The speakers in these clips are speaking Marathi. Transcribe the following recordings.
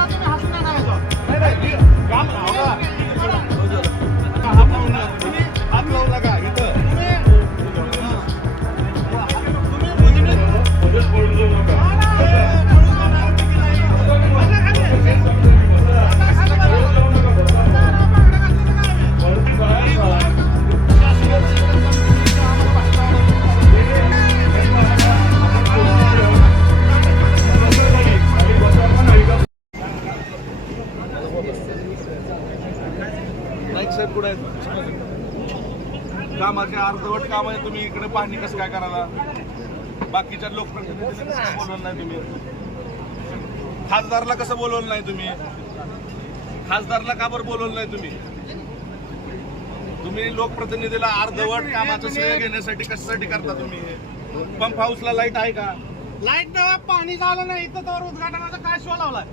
I'm not going to have कामाचे अर्धवट काम आहे तुम्ही इकडे पाहणी कसं काय करायला? बाकीच्या लोकप्रतिनिधीला कसं बोलवलं नाही तुम्ही? खासदारला कसं बोलवलं नाही तुम्ही? खासदारला का बरं बोलवलं नाही तुम्ही? तुम्ही लोकप्रतिनिधीला अर्धवट कामाचं श्रेय घेण्यासाठी कशासाठी करता तुम्ही? पंप हाऊसला लाइट आहे का? लाइट पाणी झालं नाही. इथं तर उद्घाटनाचा काय शो लावलाय?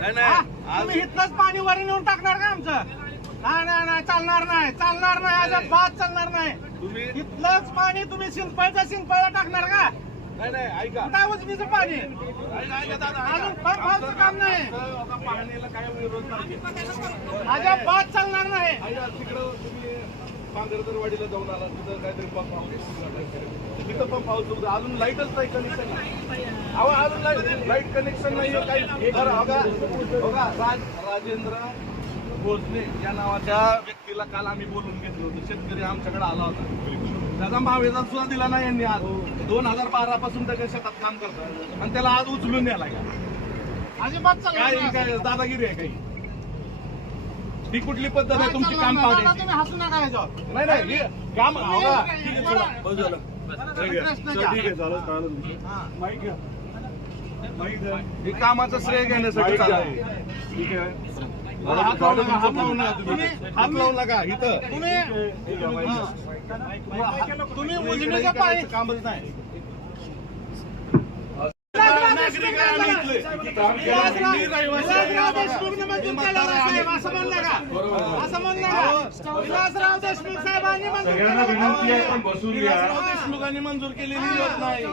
नाही? नाही. आज इथलंच पाणी वर नेऊन टाकणार का आमचं? नाही नाही नाही चालणार नाही चालणार नाही आज बात चालणार नाही. तुम्ही इथलंच पाणी तुम्ही सिंपळच्या सिंपळला टाकणार का? नाही नाही ऐका. काय उजनीचं पाणी? ऐका, ऐका, दादा, ऐका. अजून काम नाही. आमचं आता पाहणीला काय विरोध नाही. आज बात चालणार नाही. ऐका, तिकडं तुम्ही पांगरदरवाडीला जाऊन आला तिथं काहीतरी पंप हाऊस तिथं पंप हाऊस होतं. अजून लाईटच नाही कनेक्शन अहो अजून लाइट लाइट कनेक्शन नाही काही बरं राज राजेंद्र भोसले या नावाच्या व्यक्तीला काल आम्ही बोलून घेतलं होतं शेतकरी आमच्याकडे आला होता त्याचा महावेदन सुद्धा दिला नाही यांनी आज दोन हजार बारा पासून त्याच्या शेतात काम करतात आणि त्याला आज उचलून अजिबात काय ही. काय दादागिरी आहे काही ही कुठली पद्धत आहे तुमची काम पाहण्याची तुम्ही हसू नका याच्यावर नाही नाही हे काम हो का? ठीक आहे, चला. बरं. बस झालं. ठीक आहे. प्रश्न चल, घ्या. ठीक आहे, झालं, कळालं तुमचं. हा. माईक घ्या. हे कामाचं श्रेय घेण्यासाठी चालू आहे. ठीक आहे हात लावू नका, हात लावू नका. तुम्ही. हात लावू नका इथं. तुम्ही तुम्ही उजनीचं पाणी कामच नाही नागरिक आहे आम्ही इथले. विलासराव मी रहिवासी आहे. विलासराव देशमुखने मंजूर केलं नाही साहेब, असं म्हणलं का असं म्हणलं का विलासराव देशमुख साहेबांनी मंजूर सगळ्यांना केलं विनंती आहे नाही. पण बसून घ्या. विलासराव देशमुखांनी मंजूर केलेली योजना आहे.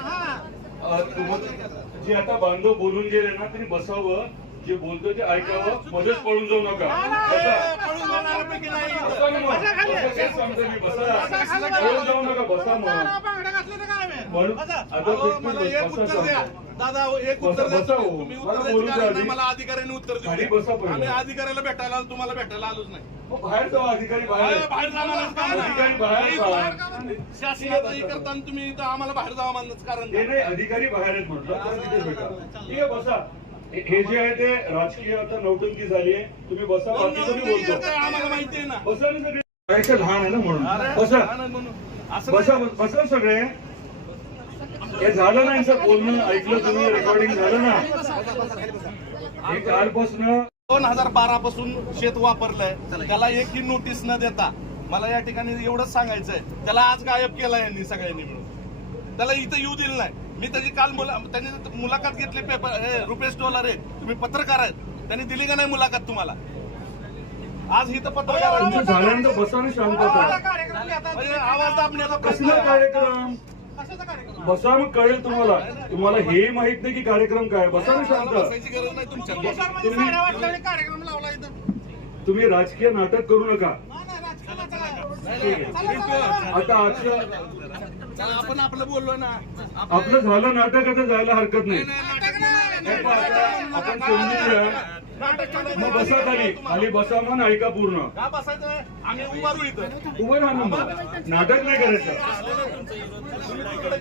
हा. अ, तुम्हाला- जे आता बांधव बोलून गेले ना त्यांनी बसावं. जे बोलतो ते ऐकावं मध्येच पळून जाऊ नका. पळून जाऊ नका बसा? म्हणून. दादा एक उत्तर द्या तुम्ही. हो. मला उत्तर द्यायचं अधिकाऱ्याने उत्तर पहिले. आम्ही अधिकाऱ्याला भेटायला आलो, तुम्हाला भेटायला आलोच नाही मग बाहेर जाऊ अधिकारी बाहेर. बाहेर जा म्हणूनच कारण नाही. अधिकारी बाहेर नाही, जा. बाहेर का म्हणते? शासनाचं हे करताना तुम्ही आम्हाला बाहेर जावा म्हणूनच कारण हे अधिकारी बाहेर आहेत म्हटलं बसा हे जे आहे ते राजकीय आता नौटंकी झाली आहे. तुम्ही बसा बाकी तुम्ही बोलतो. बसा ना सगळे. लहान आहे ना म्हणून. बसा. बसा नाही. बसा सगळे. हे झालं ना यांचं बोलणं ऐकलं तुम्ही रेकॉर्डिंग झालं ना. हे कालपासून दोन हजार बारा पासून शेत वापरलंय. त्याला एकही नोटीस न देता. मला या ठिकाणी एवढंच सांगायचंय. त्याला आज गायब केला यांनी सगळ्यांनी मिळून. त्याला इथं येऊ दिलं नाही. मी त्याची काल मुला त्यांनी मुलाखत घेतली पेपर हे रुपेश डोलार आहे तुम्ही पत्रकार आहेत. त्यांनी दिली का नाही मुलाखत तुम्हाला? आज इथं पत्रकार तुमचं झाल्यानंतर. म्हणजे आवाज दाबण्याचा कसला. कार्यक्रम? कशाचा कार्यक्रम? बसा मग कळेल तुम्हाला. तुम्हाला हे माहीत नाही की कार्यक्रम काय बसा ना शांत. बसायची गरज नाही तुमच्या. साड्या वाटल्याने कार्यक्रम लावला इथं. तुम्ही राजकीय नाटक करू नका. नाही, नाही, राजकारणाचा नाही. ठीक आहे. चला, चला, चला. आता आजचं चला, आपण आपलं बोललो ना आपलं झालं नाटक आता जायला हरकत नाही हे आपण समजून. मग बसा खाली खाली बसा मग ऐका पूर्ण आम्ही उभारू इथं उभं राहा नाटक नाही करायचं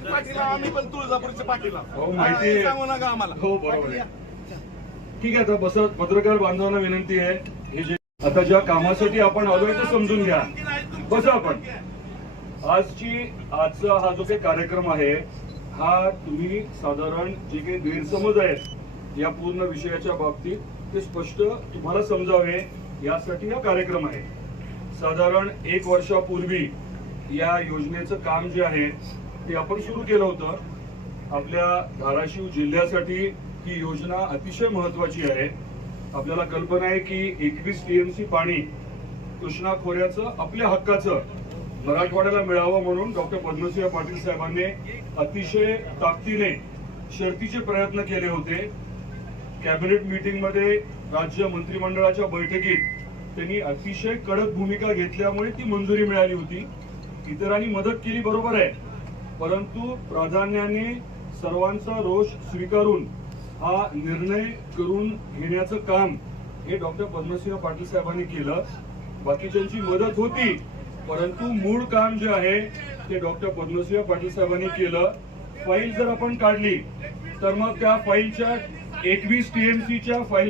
पाठीला आम्ही पण तुळजापूरच्या पाठीला हो, माहिती आहे. सांगू नका आम्हाला हो बरोबर ठीक आहे आता बसा पत्रकार बांधवांना विनंती आहे हे जे आता ज्या कामासाठी आपण आलोय ते समजून घ्या बसा आपण आजची आजचा हा जो काही कार्यक्रम आहे हा तुम्ही साधारण जे काही गैरसमज आहेत या पूर्ण विषयाच्या बाबतीत ते स्पष्ट तुम्हाला समजावे यासाठी हा कार्यक्रम आहे. साधारण एक वर्षापूर्वी या योजनेचं काम जे आहे ते आपण सुरू केलं होतं. आपल्या धाराशिव जिल्ह्यासाठी ही योजना अतिशय महत्वाची आहे. आपल्याला कल्पना आहे की एकवीस टीएमसी पाणी कृष्णा खोऱ्याचं आपल्या हक्काचं मराठवाड्याला मिळावं म्हणून डॉक्टर पद्मसिंह पाटील साहेबांनी अतिशय ताकदीने शर्तीचे प्रयत्न केले होते. कॅबिनेट मिटिंगमध्ये राज्य मंत्रिमंडळाच्या बैठकीत त्यांनी अतिशय कडक भूमिका घेतल्यामुळे ती मंजुरी मिळाली होती. इतरांनी मदत केली बरोबर आहे. परंतु प्राधान्याने सर्वांचा रोष स्वीकारून हा निर्णय करून घेण्याचं काम हे डॉक्टर पद्मसिंह पाटील साहेबांनी केलं. बाकीच्यांची मदत होती. परंतु मूळ काम जे आहे ते डॉक्टर पद्मसिंह पाटील साहेबांनी केलं. फाईल जर आपण काढली तर मग त्या फाईलच्या एकवीस टीएमसीच्या फाईल